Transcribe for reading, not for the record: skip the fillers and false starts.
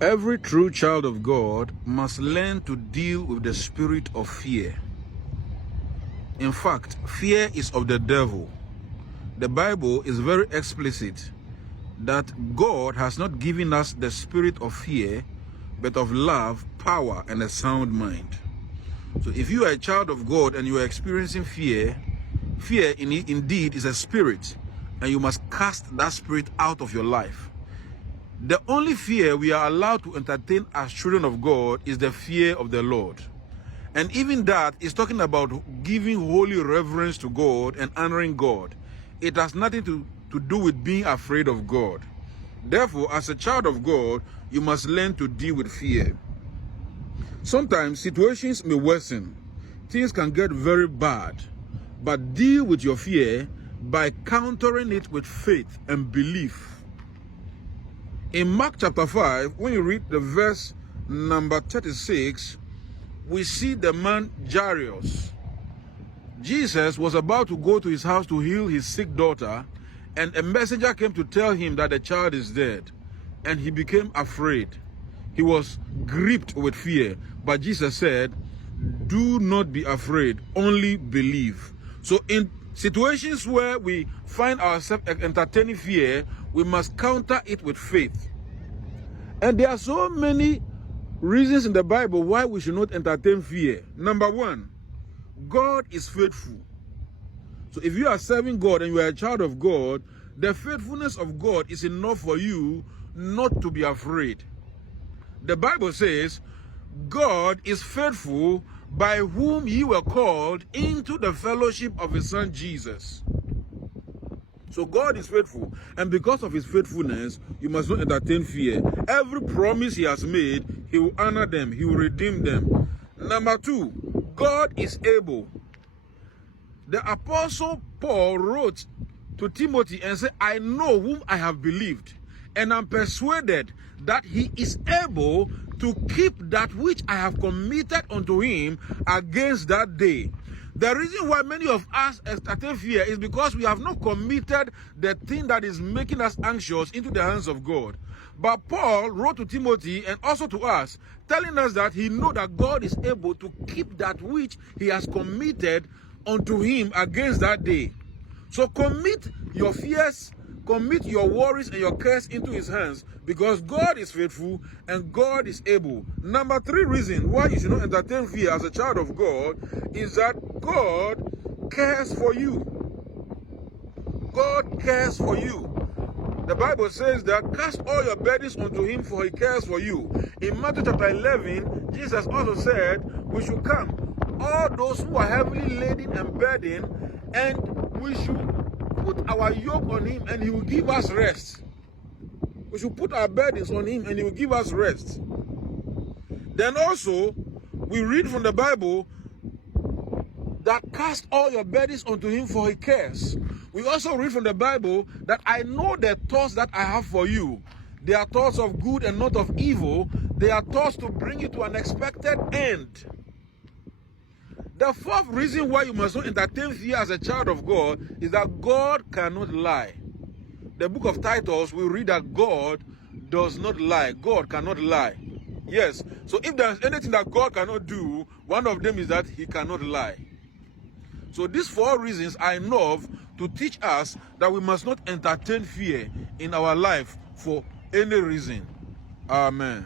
Every true child of God must learn to deal with the spirit of fear. In fact, fear is of the devil. The Bible is very explicit that God has not given us the spirit of fear, but of love, power, and a sound mind. So if you are a child of God and you are experiencing fear, fear indeed is a spirit, and you must cast that spirit out of your life. The only fear we are allowed to entertain as children of God is the fear of the Lord. And even that is talking about giving holy reverence to God and honoring God. It has nothing to do with being afraid of God. Therefore, as a child of God, you must learn to deal with fear. Sometimes situations may worsen. Things can get very bad. But deal with your fear by countering it with faith and belief. In Mark chapter 5, when you read the verse number 36, we see the man Jairus. Jesus was about to go to his house to heal his sick daughter, and a messenger came to tell him that the child is dead, and he became afraid. He was gripped with fear, but Jesus said, "Do not be afraid, only believe." So in situations where we find ourselves entertaining fear, we must counter it with faith. And there are so many reasons in the Bible why we should not entertain fear. Number one, God is faithful. So if you are serving God and you are a child of God, the faithfulness of God is enough for you not to be afraid. The Bible says, God is faithful, by whom ye were called into the fellowship of his Son Jesus. So God is faithful, and because of his faithfulness, you must not entertain fear. Every promise he has made, he will honor them, he will redeem them. Number two, God is able. The apostle Paul wrote to Timothy and said, "I know whom I have believed, and I'm persuaded that he is able to keep that which I have committed unto him against that day." The reason why many of us entertain fear is because we have not committed the thing that is making us anxious into the hands of God. But Paul wrote to Timothy and also to us, telling us that he knows that God is able to keep that which he has committed unto him against that day. So commit your fears, commit your worries and your cares into his hands, because God is faithful and God is able. Number three reason why you should not entertain fear as a child of God is that God cares for you. God cares for you. The Bible says that cast all your burdens unto him, for he cares for you. In Matthew chapter 11, Jesus also said we should come, all those who are heavily laden and burdened, and we should put our yoke on him and he will give us rest. We should put our burdens on him and he will give us rest. Then also, we read from the Bible that cast all your burdens unto him, for he cares. We also read from the Bible that I know the thoughts that I have for you. They are thoughts of good and not of evil. They are thoughts to bring you to an expected end. The fourth reason why you must not entertain fear as a child of God is that God cannot lie. The book of Titus, we read that God does not lie. God cannot lie. Yes. So if there is anything that God cannot do, one of them is that he cannot lie. So these four reasons are enough to teach us that we must not entertain fear in our life for any reason. Amen.